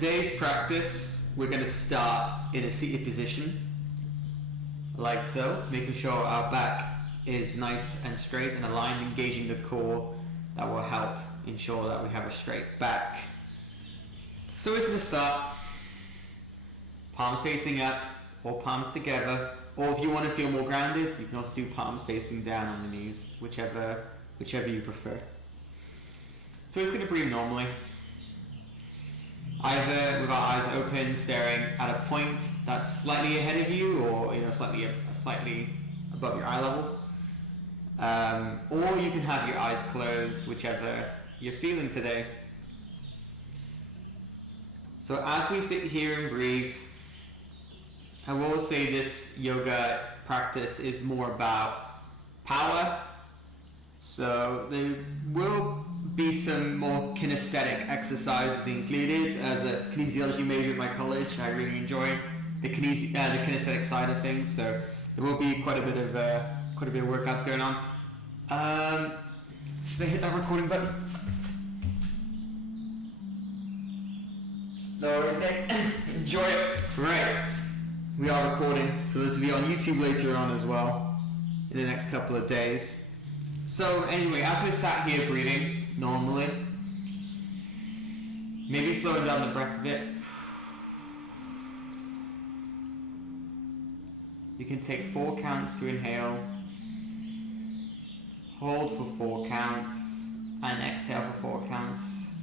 today's practice, we're going to start in a seated position, like so, making sure our back is nice and straight and aligned, engaging the core. That will help ensure that we have a straight back. So we're just going to start palms facing up or palms together, or if you want to feel more grounded, you can also do palms facing down on the knees, whichever you prefer. So we're just going to breathe normally, either with our eyes open, staring at a point that's slightly ahead of you, or slightly above your eye level, or you can have your eyes closed, whichever you're feeling today. So as we sit here and breathe, I will say this yoga practice is more about power. So there will be some more kinesthetic exercises included. As a kinesiology major at my college, I really enjoy the kinesthetic side of things. So there will be quite a bit of workouts going on. Should I hit that recording button? No worries, Nick. Enjoy it. Right, we are recording, so this will be on YouTube later on as well in the next couple of days. So anyway, as we're sat here breathing normally, maybe slowing down the breath a bit. You can take 4 counts to inhale, hold for 4 counts, and exhale for 4 counts.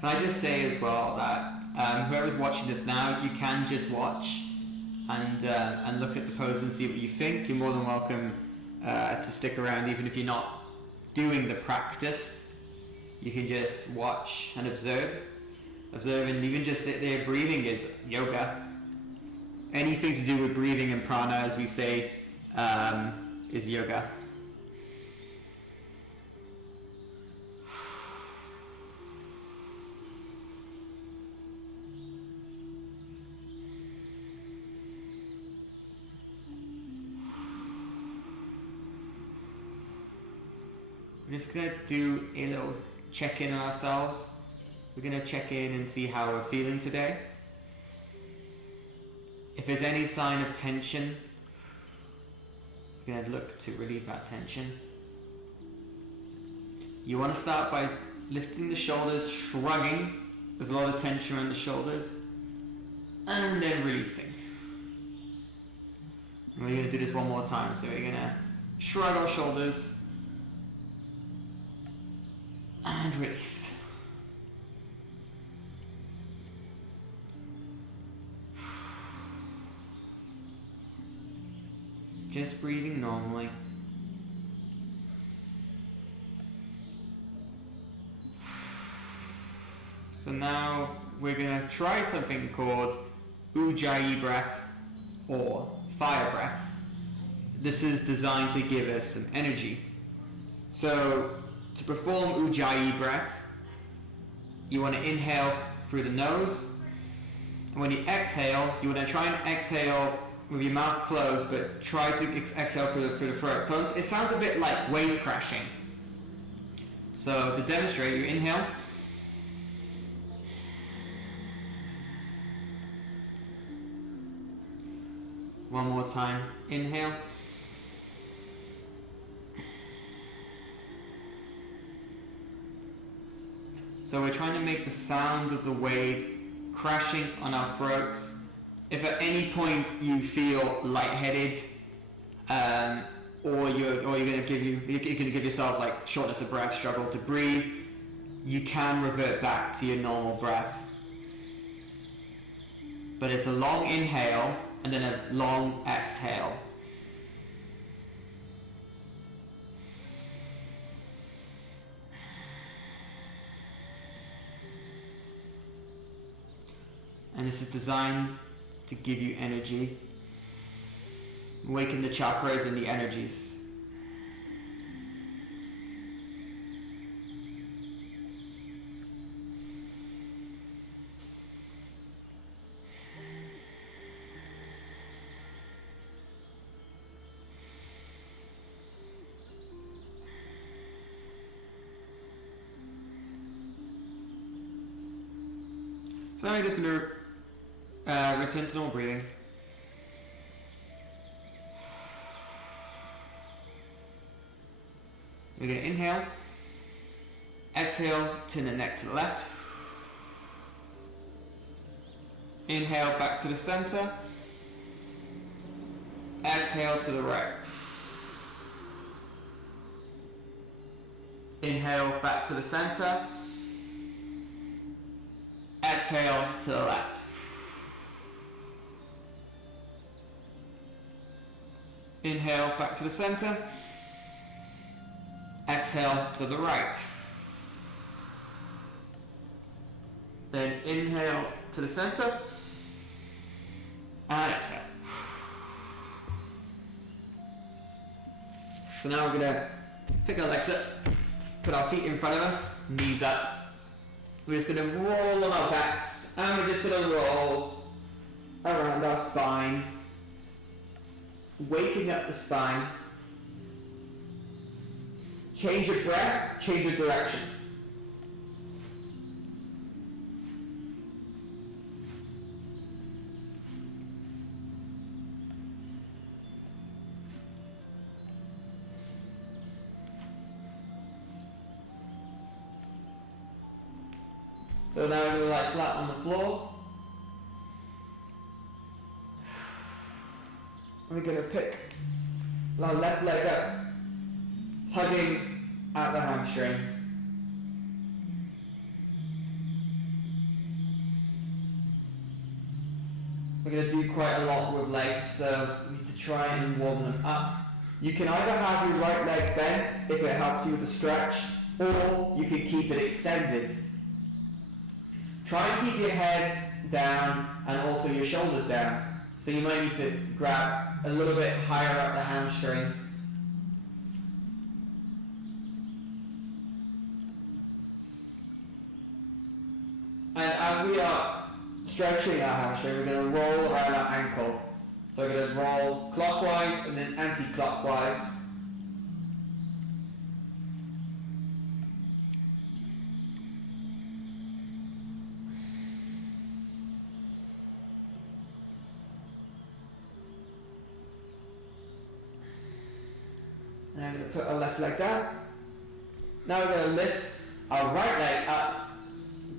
Can I just say as well that whoever's watching this now, you can just watch and look at the pose and see what you think. You're more than welcome to stick around even if you're not doing the practice. You can just watch and observe, and even just sit there. Breathing is yoga. Anything to do with breathing and prana, as we say, is yoga. We're just going to do a little check-in on ourselves. We're going to check in and see how we're feeling today. If there's any sign of tension, we're going to look to relieve that tension. You want to start by lifting the shoulders, shrugging. There's a lot of tension around the shoulders. And then releasing. And we're going to do this one more time. So we're going to shrug our shoulders and release. Just breathing normally. So now we're going to try something called Ujjayi breath or fire breath. This is designed to give us some energy. So to perform Ujjayi breath, you want to inhale through the nose, and when you exhale, you want to try and exhale with your mouth closed, but try to exhale through the throat. So it sounds a bit like waves crashing. So to demonstrate, you inhale, one more time, inhale, so we're trying to make the sounds of the waves crashing on our throats. If at any point you feel lightheaded, or you're going to give yourself like shortness of breath, struggle to breathe, you can revert back to your normal breath. But it's a long inhale and then a long exhale. And this is designed to give you energy, awaken the chakras and the energies. So now we're just going to return to normal breathing. We're going to inhale, exhale, turn the neck to the left, inhale back to the center, exhale to the right, inhale back to the center, exhale to the left, inhale back to the center, exhale to the right. Then inhale to the center and exhale. So now we're going to pick our legs up, put our feet in front of us, knees up. We're just going to roll on our backs and we're just going to roll around our spine, waking up the spine. Change your breath, change your direction. So now we're going to lie flat on the floor. We're going to pick our left leg up, hugging at the hamstring. We're going to do quite a lot with legs, so we need to try and warm them up. You can either have your right leg bent if it helps you with the stretch, or you can keep it extended. Try and keep your head down and also your shoulders down. So you might need to grab a little bit higher up the hamstring. And as we are stretching our hamstring, we're going to roll around our ankle. So we're going to roll clockwise and then anti-clockwise. Now we're going to put our left leg down. Now we're going to lift our right leg up,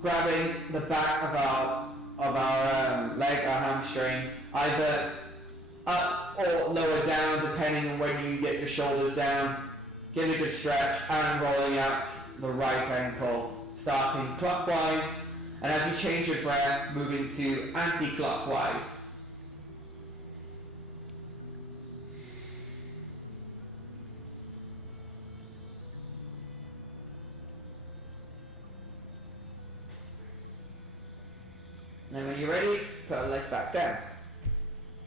grabbing the back of our leg, our hamstring, either up or lower down depending on when you get your shoulders down. Give it a good stretch and rolling out the right ankle, starting clockwise, and as you change your breath, moving to anti-clockwise. Now when you're ready, put our leg back down.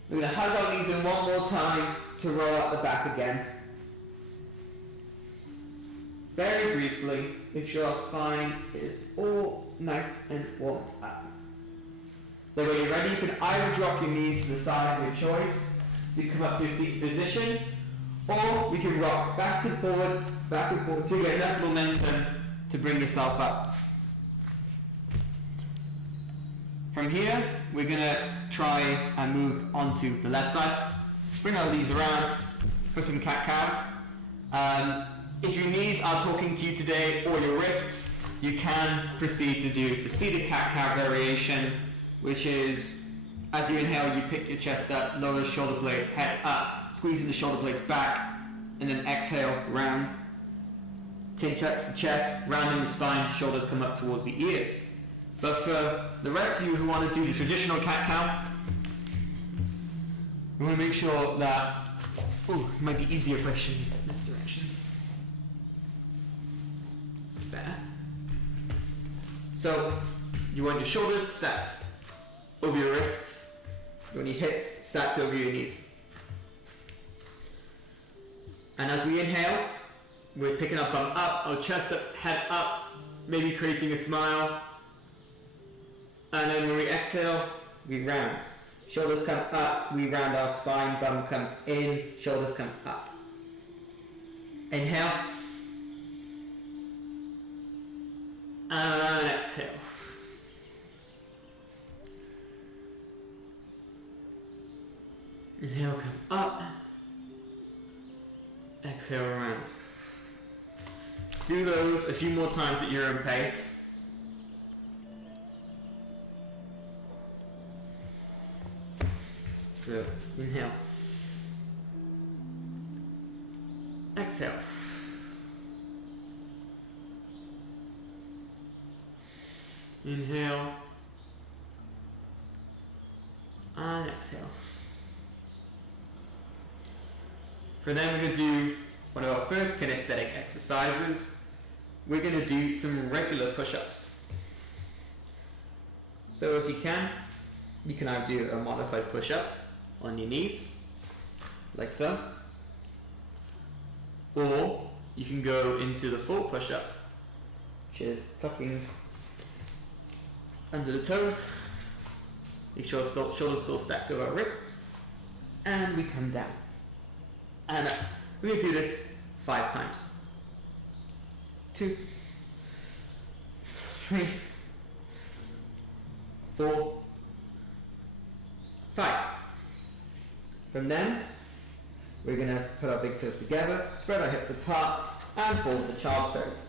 We're going to hug our knees in one more time to roll out the back again. Very briefly, make sure our spine is all nice and warm up. Then when you're ready, you can either drop your knees to the side of your choice, you can come up to a seated position, or you can rock back and forward to get enough momentum to bring yourself up. From here, we're going to try and move onto the left side. Bring our knees around for some cat-cows. If your knees are talking to you today, or your wrists, you can proceed to do the seated cat-cow variation, which is, as you inhale, you pick your chest up, lower the shoulder blades, head up, squeezing the shoulder blades back, and then exhale, round. Chin tucks the chest, rounding the spine, shoulders come up towards the ears. But for the rest of you who want to do the traditional cat-cow, we want to make sure that, it might be easier if I show you this direction. It's better. So, you want your shoulders stacked over your wrists, you want your hips stacked over your knees. And as we inhale, we're picking our bum up, our chest up, head up, maybe creating a smile. And then when we exhale, we round. Shoulders come up, we round our spine, bum comes in, shoulders come up. Inhale. And exhale. Inhale, come up. Exhale, around. Do those a few more times at your own pace. So, inhale. Exhale. Inhale. And exhale. For then we're going to do one of our first kinesthetic exercises. We're going to do some regular push-ups. So if you can either do a modified push-up on your knees, like so, or you can go into the full push-up, which is tucking under the toes, make sure shoulders still stacked over our wrists, and we come down and up. We're going to do this 5 times. 2, 3, 4, 5. From then, we're going to put our big toes together, spread our hips apart, and fold the child's pose.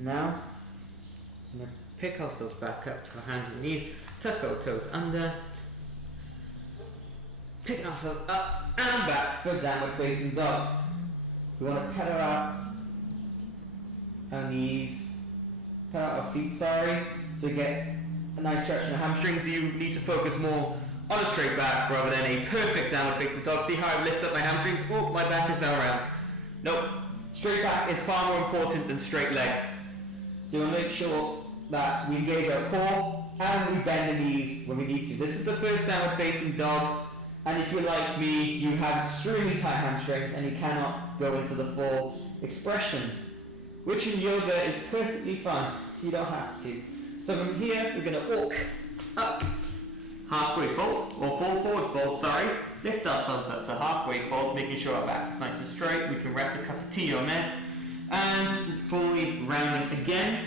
Now, I'm going to pick ourselves back up to our hands and knees, tuck our toes under, pick ourselves up and back for downward facing dog. We want to pedal out our knees, pedal out our feet, so we get a nice stretch in the hamstrings. You need to focus more on a straight back rather than a perfect downward facing dog. See how I lift up my hamstrings? Oh, my back is now round. Nope. Straight back is far more important than straight legs. So we'll make sure that we engage our core and we bend the knees when we need to. This is the first downward facing dog, and if you're like me, you have extremely tight hamstrings and you cannot go into the full expression, which in yoga is perfectly fine. You don't have to. So from here, we're going to walk up, halfway fold, or full forward fold, sorry. Lift ourselves up to halfway fold, making sure our back is nice and straight. We can rest a cup of tea on there. And fully rounding again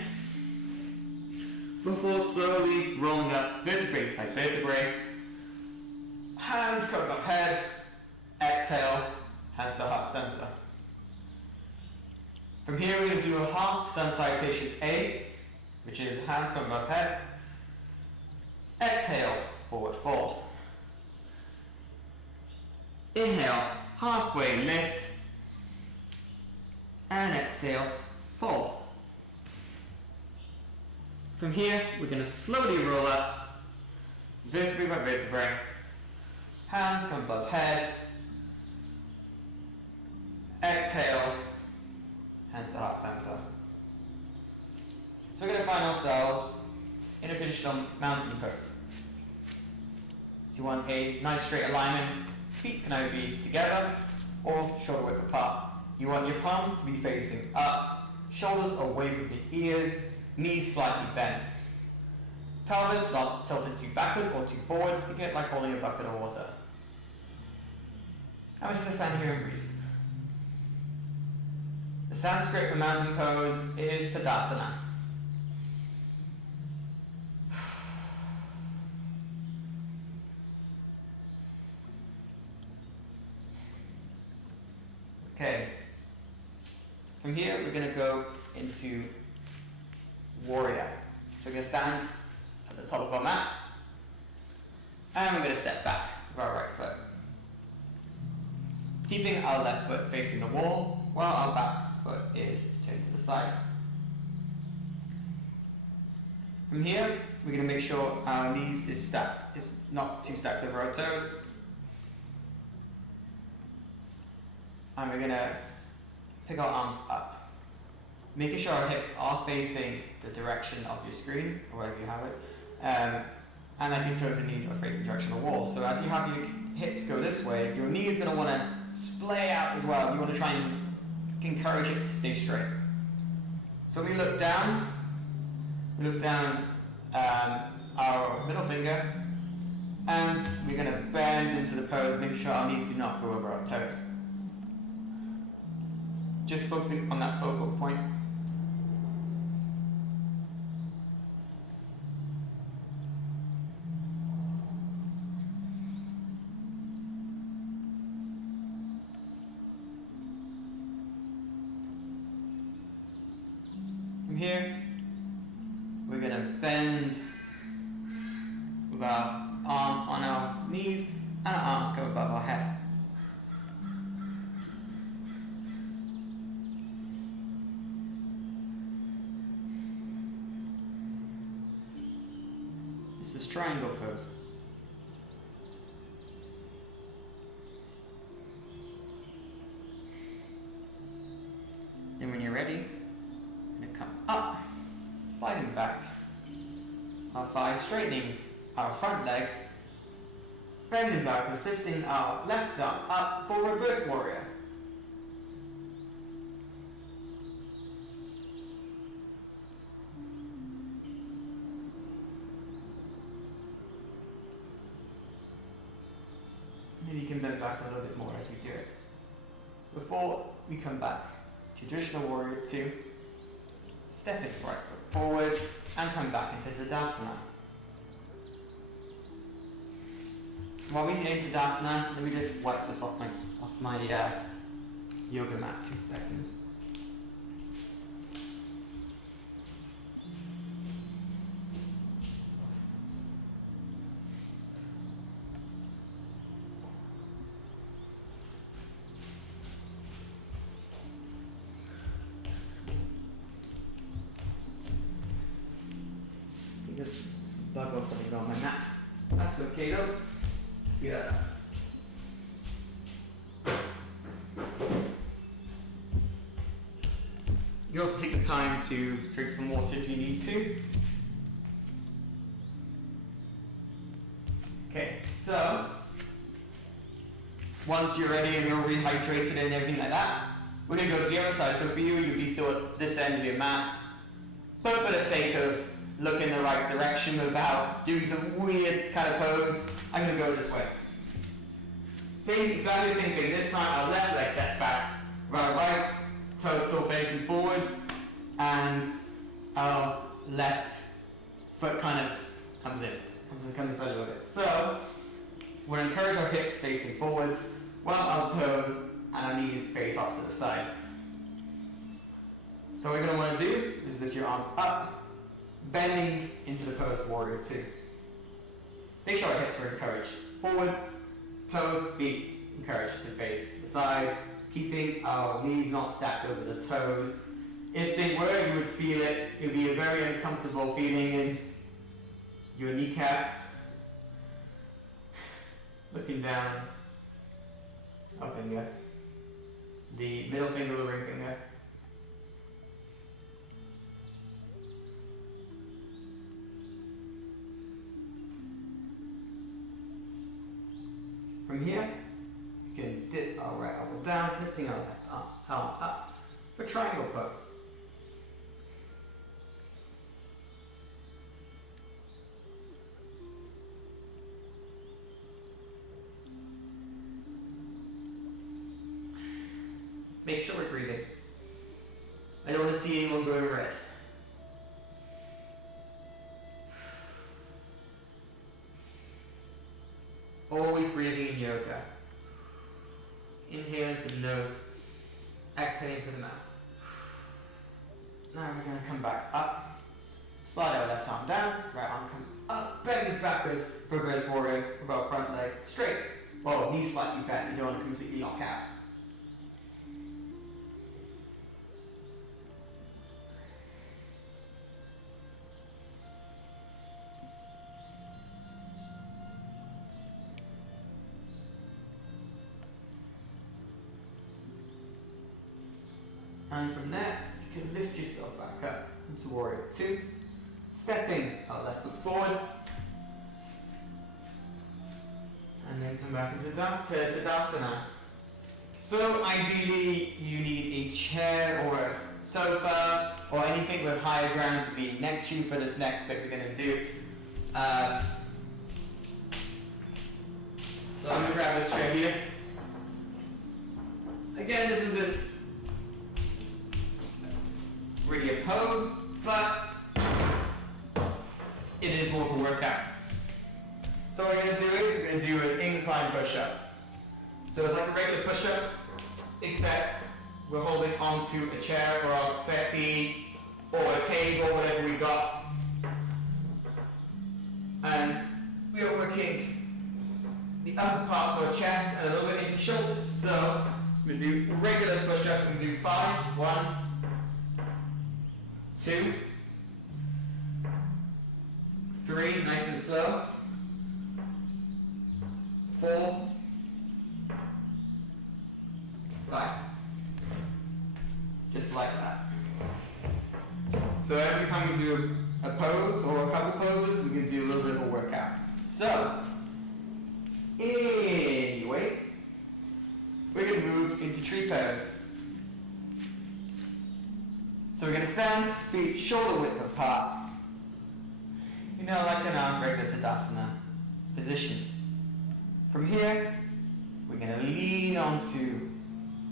before slowly rolling up vertebrae by vertebrae. Hands coming up head, exhale, hands to heart center. From here we're going to do a half sun salutation A, which is hands coming up head, exhale, forward fold. Inhale, halfway lift, and exhale, fold. From here, we're going to slowly roll up, vertebrae by vertebrae, hands come above head, exhale, hands to heart center. So we're going to find ourselves in a traditional mountain pose. So you want a nice straight alignment, feet can either be together or shoulder width apart. You want your palms to be facing up, shoulders away from the ears, knees slightly bent. Pelvis not tilted too backwards or too forwards, you get like holding a bucket of water. And we're just going to stand here and breathe. The Sanskrit for mountain pose is Tadasana. Okay. From here, we're going to go into warrior. So we're going to stand at the top of our mat, and we're going to step back with our right foot, keeping our left foot facing the wall while our back foot is turned to the side. From here, we're going to make sure our knees is stacked, is not too stacked over our toes, and we're going to pick our arms up, making sure our hips are facing the direction of your screen, or wherever you have it, and then your toes and knees are facing the direction of the wall. So as you have your hips go this way, your knee is going to want to splay out as well. You want to try and encourage it to stay straight. So when we look down our middle finger, and we're going to bend into the pose, make sure our knees do not go over our toes. Just focusing on that focal point. From here, we're going to bend with our arm on our knees and our arm come above our head. This is triangle pose. Then when you're ready, I'm going to come up, sliding back, our thighs straightening, our front leg, bending backwards, lifting our left arm up for reverse warrior. Maybe you can bend back a little bit more as we do it. Before we come back to traditional warrior 2, stepping right foot forward and come back into Tadasana. While we get into Tadasana, let me just wipe this off my yoga mat. 2 seconds. Bug or something on my mat. That's okay though. Yeah. You also take the time to drink some water if you need to. Okay, so once you're ready and you're rehydrated and everything like that, we're going to go to the other side. So for you, you'll be still at this end of your mat, but for the sake of looking the right direction without doing some weird kind of pose, I'm going to go this way. Exactly the same thing. This time our left leg steps back, our right toe still facing forward, and our left foot kind of comes inside a little bit. So we'll encourage our hips facing forwards while our toes and our knees face off to the side. So what we're going to want to do is lift your arms up, bending into the pose warrior 2. Make sure our hips are encouraged forward, toes, feet encouraged to face the side, keeping our knees not stacked over the toes. If they were, you would feel it. It would be a very uncomfortable feeling in your kneecap. Looking down, our finger, the middle finger, the ring finger. From here, you can dip our right elbow down, lifting our left arm up for triangle pose. Make sure we're breathing. I don't want to see anyone going red. Always breathing in yoga. Inhaling through the nose, exhaling through the mouth. Now we're going to come back up, slide our left arm down, right arm comes up, bending backwards, reverse warrior, with our front leg straight. Well, knees slightly bent, you don't want to completely lock out. And from there, you can lift yourself back up into warrior 2, stepping our left foot forward, and then come back into Tadasana. So ideally, you need a chair or a sofa or anything anything with higher ground to be next to you for this next bit we're going to do. So I'm going to grab this chair here. Again, this isn't really a pose, but it is more of a workout. So what we're going to do is we're going to do an incline push-up. So it's like a regular push-up, except we're holding onto a chair or a settee or a table, whatever we got. And we are working the upper parts of our chest and a little bit into shoulders. So we're going to do regular push-ups. We're going to do 5. 1, 2, 3, nice and slow. 4, 5. Just like that. So every time we do a pose or a couple poses, we can do a little bit of a workout. So, anyway, we're going to move into tree pose. So we're going to stand, feet shoulder width apart. You know, like in our regular Tadasana position. From here, we're going to lean onto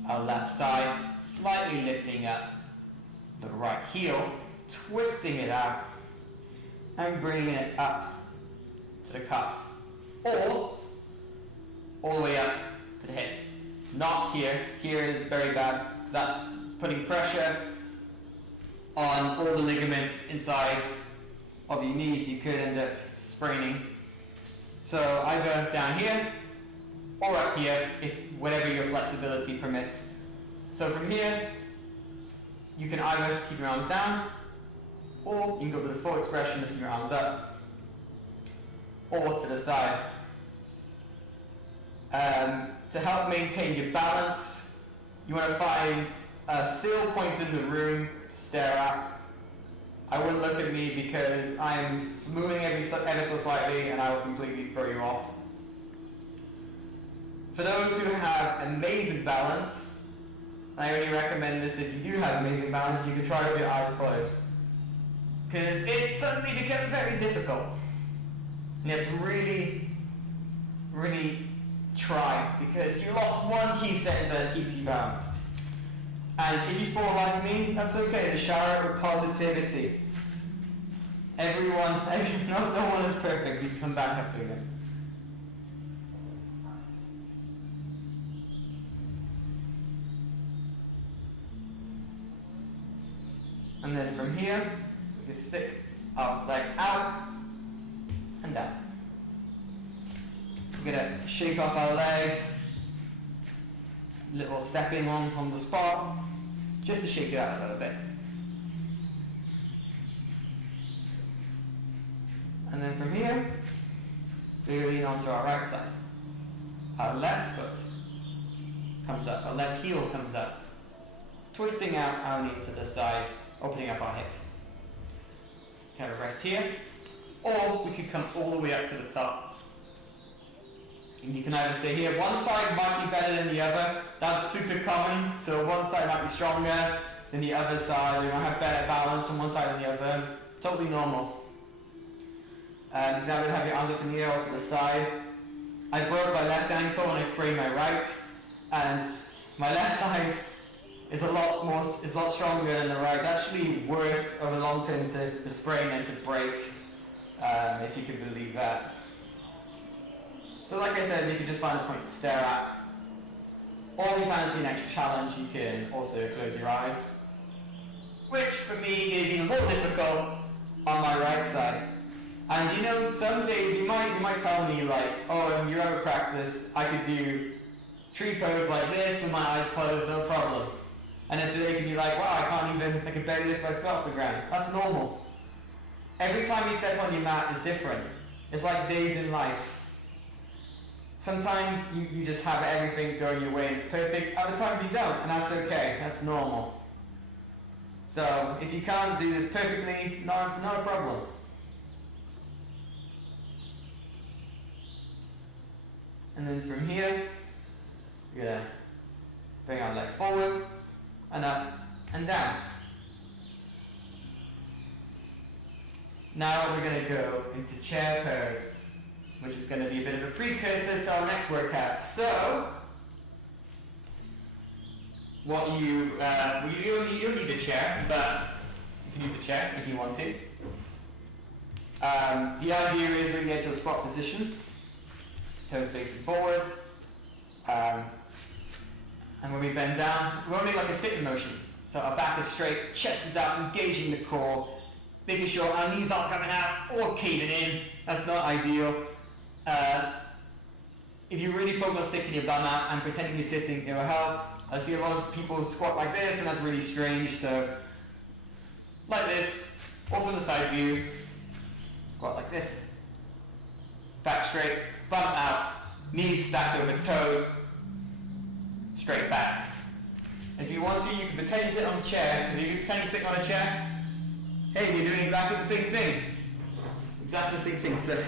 our left side, slightly lifting up the right heel, twisting it out, and bringing it up to the cuff. Or all the way up to the hips. Not here. Here is very bad, because that's putting pressure on all the ligaments inside of your knees. You could end up spraining. So either down here or up here, if whatever your flexibility permits. So from here, you can either keep your arms down, or you can go to the full expression, lifting your arms up, or to the side. To help maintain your balance, you want to find a still point in the room to stare at. I wouldn't look at me because I'm moving ever so slightly and I will completely throw you off. For those who have amazing balance, I only recommend this if you do have amazing balance, you can try it with your eyes closed. Because it suddenly becomes very difficult. And you have to really, really try, because you lost one key sentence that keeps you balanced. And if you fall like me, that's okay. The shower with positivity. No one is perfect. You can come back up again. And then from here, we can stick our leg out and down. We're going to shake off our legs, little stepping on the spot, just to shake it out a little bit. And then from here, we lean onto our right side. Our left foot comes up, our left heel comes up, twisting out our knee to the side, opening up our hips. Kind of rest here, or we could come all the way up to the top. And you can either stay here. One side might be better than the other. That's super common. So one side might be stronger than the other side. You might have better balance on one side than the other. Totally normal. You can either have your arms up in the air or to the side. I broke my left ankle and I sprained my right. And my left side is a lot stronger than the right. It's actually worse over the long term to sprain than to break, if you can believe that. So like I said, you can just find a point to stare at. Or if you fancy an extra challenge, you can also close your eyes. Which for me is even more difficult on my right side. And you know, some days you might tell me like, oh, in your other practice, I could do tree pose like this with my eyes closed, no problem. And then today you can be like, wow, I can barely lift my foot off the ground. That's normal. Every time you step on your mat is different. It's like days in life. Sometimes you just have everything going your way and it's perfect. Other times you don't, and that's okay. That's normal. So if you can't do this perfectly, not a problem. And then from here, we're gonna bring our legs forward and up and down. Now we're going to go into chair pose, which is going to be a bit of a precursor to our next workout. So, what you don't need a chair, but you can use a chair if you want to. The idea is we're going to get to a squat position, toes facing forward, and when we bend down, we want to make like a sitting motion. So our back is straight, chest is out, engaging the core, making sure our knees aren't coming out or caving in. That's not ideal. If you really focus on sticking your bum out and pretending you're sitting, it will help. I see a lot of people squat like this, and that's really strange. So, like this, off on the side view, squat like this, back straight, bum out, knees stacked over toes, straight back. If you want to, you can pretend you sit on a chair, because if you pretend you're sitting on a chair, hey, you're doing exactly the same thing. Exactly the same thing. So,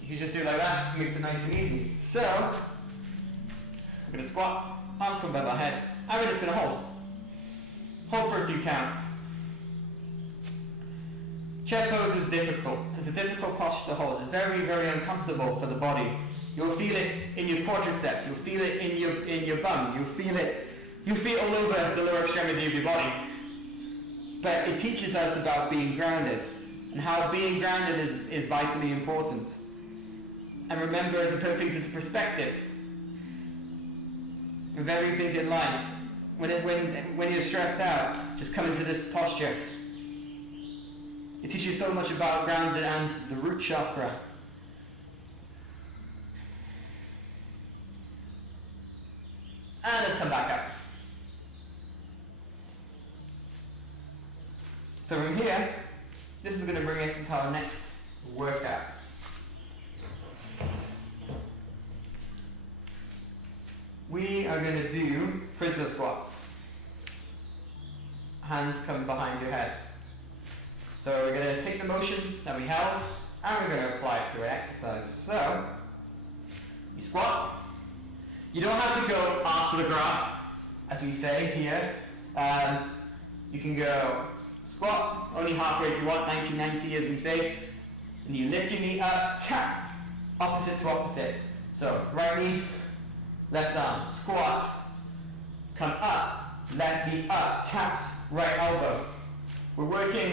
you can just do it like that, makes it nice and easy. So, we're going to squat, arms come above our head, and we're just going to hold. Hold for a few counts. Chair pose is difficult. It's a difficult posture to hold. It's very, very uncomfortable for the body. You'll feel it in your quadriceps. You'll feel it in your bum. You'll feel it all over the lower extremity of your body. But it teaches us about being grounded and how being grounded is vitally important. And remember, as a put things into perspective, with everything in life, when you're stressed out, just come into this posture. It teaches you so much about grounded and the root chakra. And let's come back up. So from here, this is going to bring us into our next workout. We are going to do prisoner squats. Hands coming behind your head. So we're going to take the motion that we held and we're going to apply it to an exercise. So, you squat. You don't have to go arse to the grass, as we say here. You can go squat, only halfway if you want, 90-90 as we say. And you lift your knee up, tap, opposite to opposite. So, right knee, left arm, squat, come up, left knee up, taps, right elbow. We're working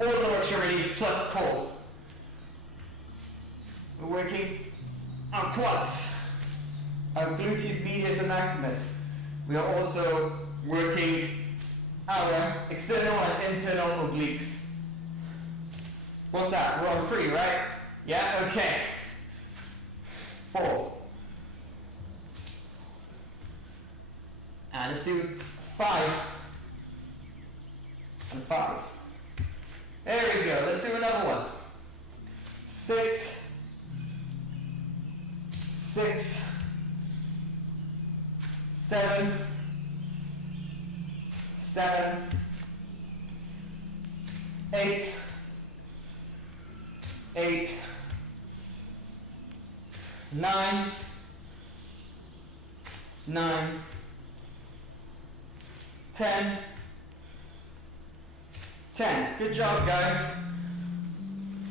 all lower extremity plus core. We're working our quads, our gluteus medius and maximus. We are also working our external and internal obliques. What's that? We're on 3, right? Yeah, okay. 4. And let's do 5 and 5. There we go. Let's do another one. 6, 6, 7, 7, 8, 8, 9, 9, 10, 10. Good job, guys.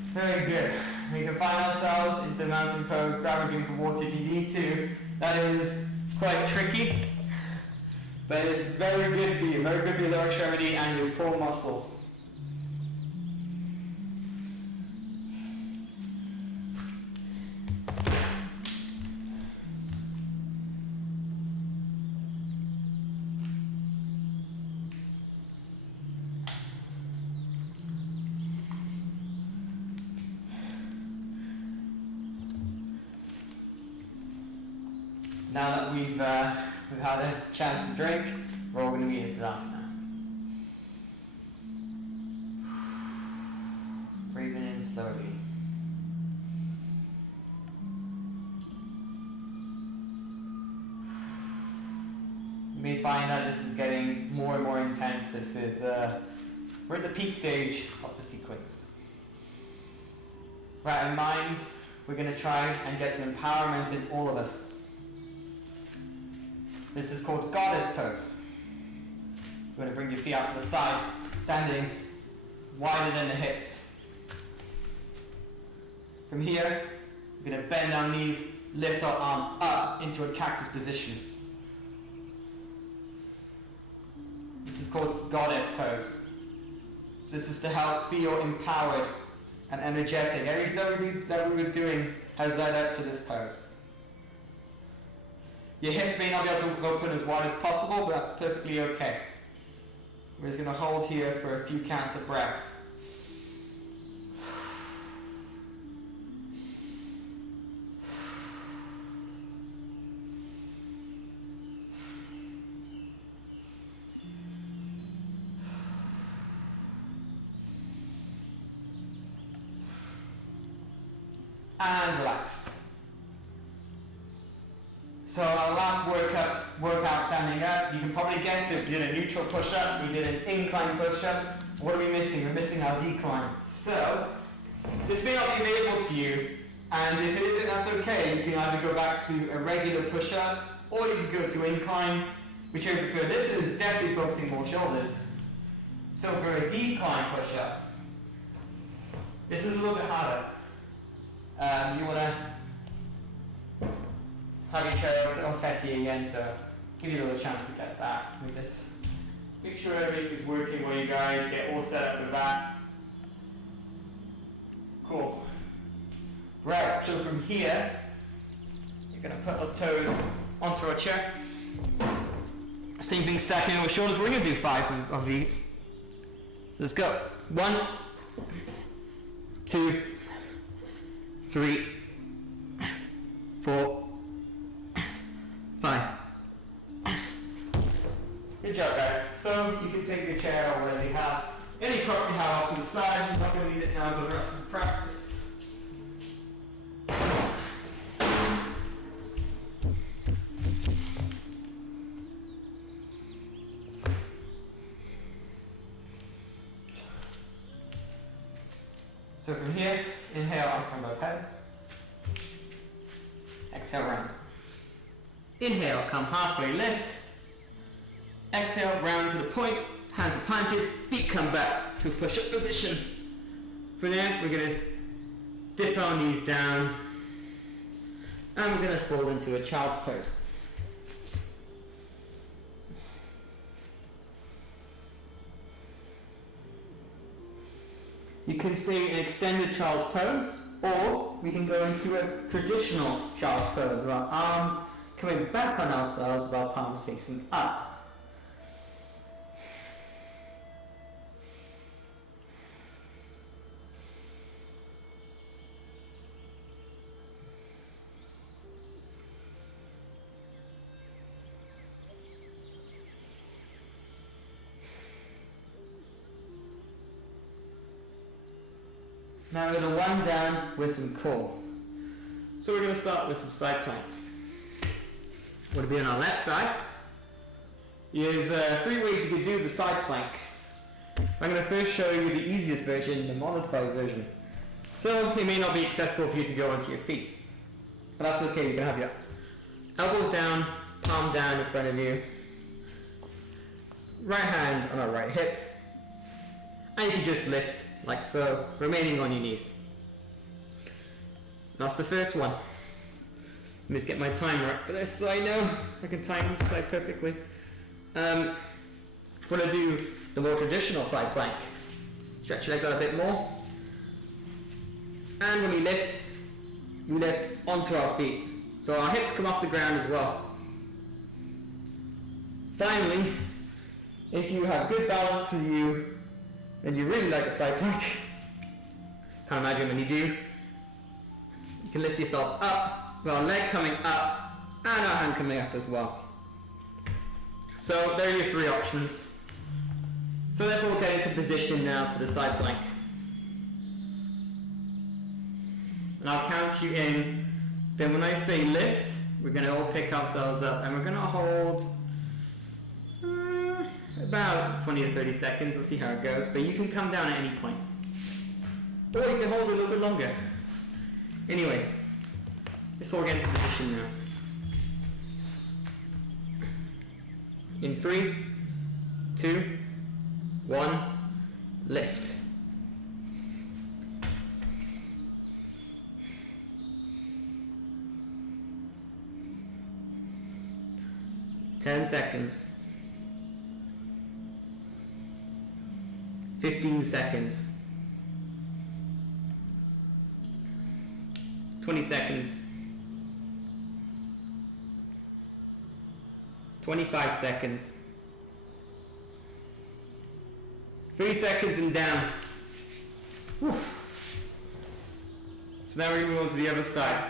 Very good. We can find ourselves into mountain pose. Grab a drink of water if you need to. That is quite tricky, but it's very good for you. Very good for your lower extremity and your core muscles. Now that we've had a chance to drink, we're all going to be into that now. Breathing in slowly. You may find that this is getting more and more intense. This is, we're at the peak stage of the sequence. Right in mind, we're going to try and get some empowerment in all of us. This is called goddess pose. You're going to bring your feet out to the side, standing wider than the hips. From here, we're going to bend our knees, lift our arms up into a cactus position. This is called goddess pose. So this is to help feel empowered and energetic. Everything that we were doing has led up to this pose. Your hips may not be able to open as wide as possible, but that's perfectly okay. We're just going to hold here for a few counts of breaths. And relax. So our last workout standing up, you can probably guess if we did a neutral push-up, we did an incline push-up. What are we missing? We're missing our decline. So this may not be available to you, and if it isn't, that's okay. You can either go back to a regular push-up, or you can go to incline, whichever you prefer. This is definitely focusing more shoulders. So for a decline push-up, this is a little bit harder. You want to have your chair all settee again, so give you a little chance to get that. Let me just make sure everything is working while you guys get all set up with that. Cool. Right, so from here, you're going to put our toes onto our chair. Same thing, stacking over shoulders. We're going to do 5 of these. So let's go. 1, 2, 3, 4, 5. Good job, guys. So you can take your chair or whatever you have. Any props you have off to the side. I'm not going to need it now for the rest of the practice. So from here, inhale, arms come above head. Exhale, round. Inhale, come halfway, lift. Exhale, round to the point, hands are planted, feet come back to a push-up position. From there, we're going to dip our knees down, and we're going to fall into a child's pose. You can stay in extended child's pose, or we can go into a traditional child's pose, with our arms coming back on ourselves with our palms facing up. Now we're going to wind down with some core. So we're going to start with some side planks. We're going to be on our left side. There's 3 ways you can do the side plank. I'm going to first show you the easiest version, the modified version. So it may not be accessible for you to go onto your feet, but that's okay. You can have your elbows down, palm down in front of you, right hand on our right hip, and you can just lift like so, remaining on your knees. That's the first one. Let me just get my timer up for this so I know I can time each side perfectly. If we're going to do the more traditional side plank, stretch your legs out a bit more. And when we lift onto our feet. So our hips come off the ground as well. Finally, if you have good balance in you, and you really like the side plank, can't imagine when you do, you can lift yourself up with our leg coming up and our hand coming up as well. So there are your 3 options. So let's all get into position now for the side plank. And I'll count you in. Then when I say lift, we're going to all pick ourselves up and we're going to hold about 20 to 30 seconds. We'll see how it goes. But you can come down at any point. Or you can hold it a little bit longer. Anyway, let's all get into position now. In 3, 2, 1, lift. seconds. 15 seconds. 20 seconds. 25 seconds. 3 seconds and down. Whew. So now we're going to move on to the other side.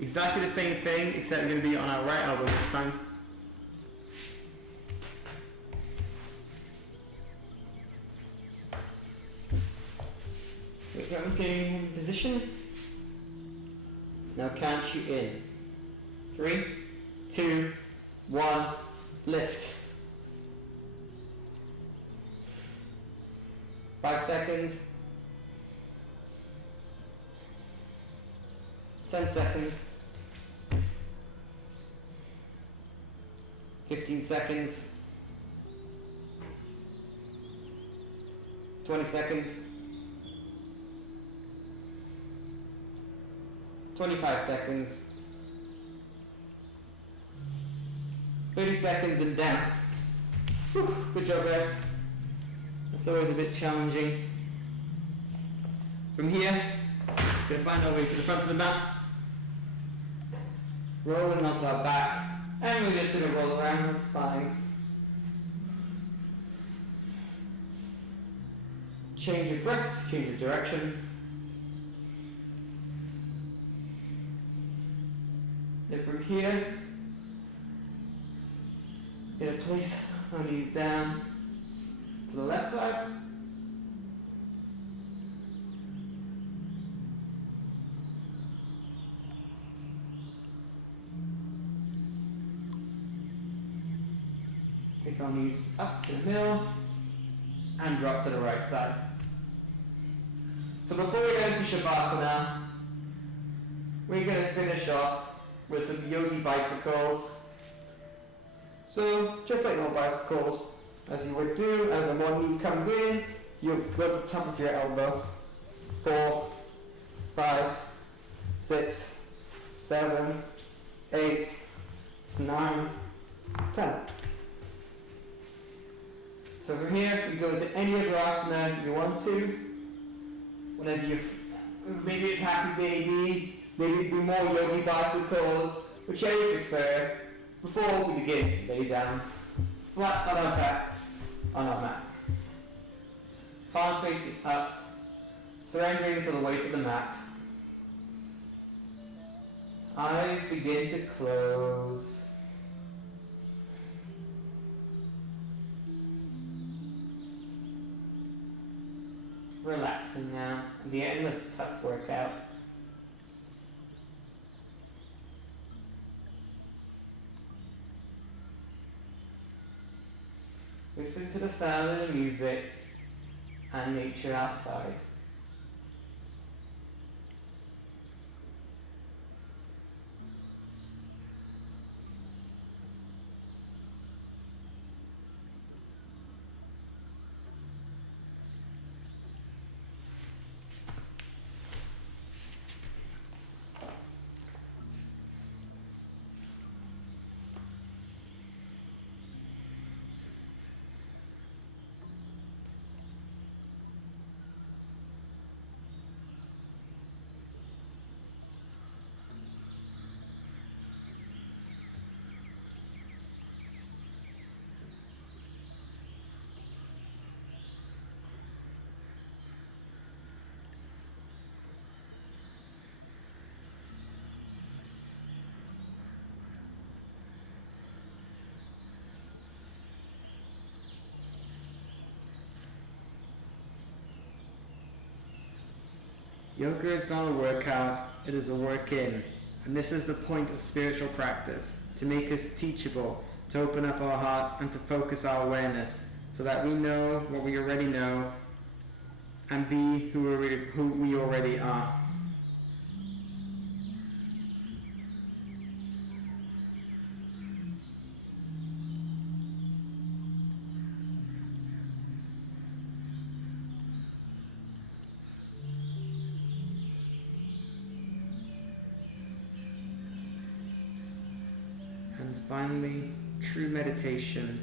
Exactly the same thing, except we're going to be on our right elbow this time. Wait, I'm getting in position. Now count you in. 3, 2, 1, lift. 5 seconds. 10 seconds. 15 seconds. 20 seconds. 25 seconds. 30 seconds and down. Whew, good job, guys. That's always a bit challenging. From here, we're going to find our way to the front of the mat. Rolling onto our back. And we're just going to roll around our spine. Change your breath, change your direction. And from here, going to place our knees down to the left side. Take our knees up to the middle and drop to the right side. So before we go into Shavasana, we're going to finish off with some yogi bicycles. So just like normal bicycles, as you would do, as the one knee comes in, you go to the top of your elbow. 4, 5, 6, 7, 8, 9, 10. So from here, you go into any other asana you want to. Whenever maybe it's happy baby, maybe it'd be more yogi bicycles, whichever you prefer, before we begin to lay down flat on our back on our mat. Palms facing up, surrendering to the weight of the mat. Eyes begin to close. Relaxing now, at the end of a tough workout. Listen to the sound of the music and nature outside. Yoga is not a workout, it is a work-in. And this is the point of spiritual practice, to make us teachable, to open up our hearts and to focus our awareness, so that we know what we already know and be who we already are. And finally, true meditation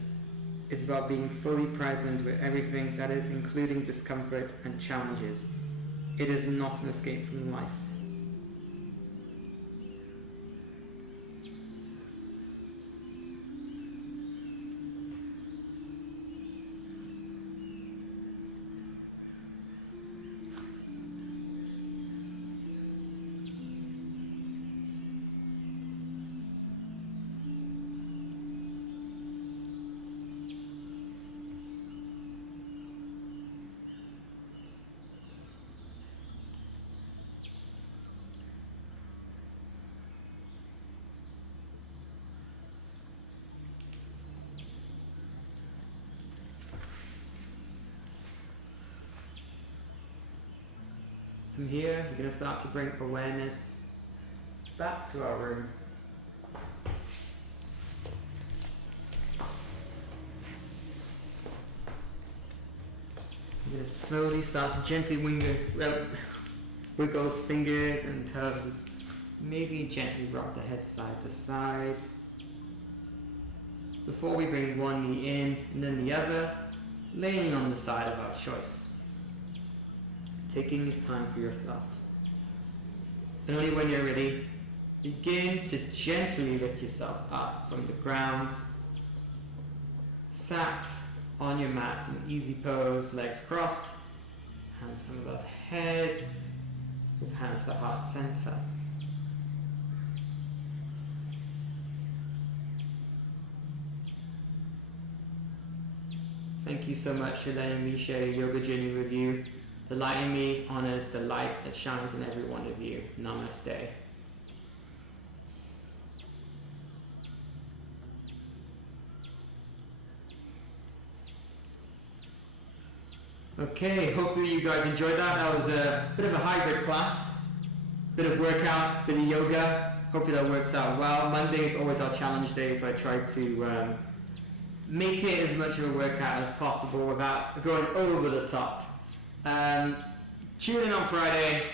is about being fully present with everything that is, including discomfort and challenges. It is not an escape from life. From here, we're going to start to bring awareness back to our room. We're going to slowly start to gently wiggle fingers and toes. Maybe gently rock the head side to side. Before we bring one knee in and then the other, laying on the side of our choice. Taking this time for yourself. And only when you're ready, begin to gently lift yourself up from the ground. Sat on your mat in easy pose, legs crossed, hands come above head, with hands to heart center. Thank you so much for letting me share your yoga journey with you. The light in me honors the light that shines in every one of you. Namaste. Okay, hopefully you guys enjoyed that. That was a bit of a hybrid class. Bit of workout, bit of yoga. Hopefully that works out well. Monday is always our challenge day, so I try to make it as much of a workout as possible without going over the top. Tune in on Friday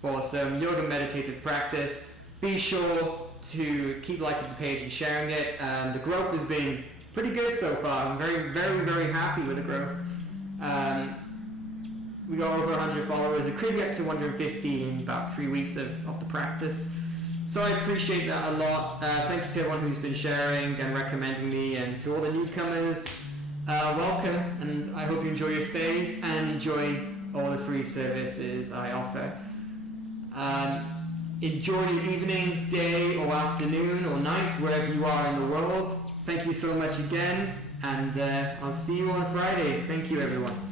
for some yoga meditative practice. Be sure to keep liking the page and sharing it. The growth has been pretty good so far. I'm very, very, very happy with the growth. We got over 100 followers. It could get to 150 in about 3 weeks of the practice. So I appreciate that a lot. Thank you to everyone who's been sharing and recommending me, and to all the newcomers. Welcome, and I hope you enjoy your stay and enjoy all the free services I offer. Enjoy your evening, day, or afternoon, or night, wherever you are in the world. Thank you so much again, and I'll see you on Friday. Thank you, everyone.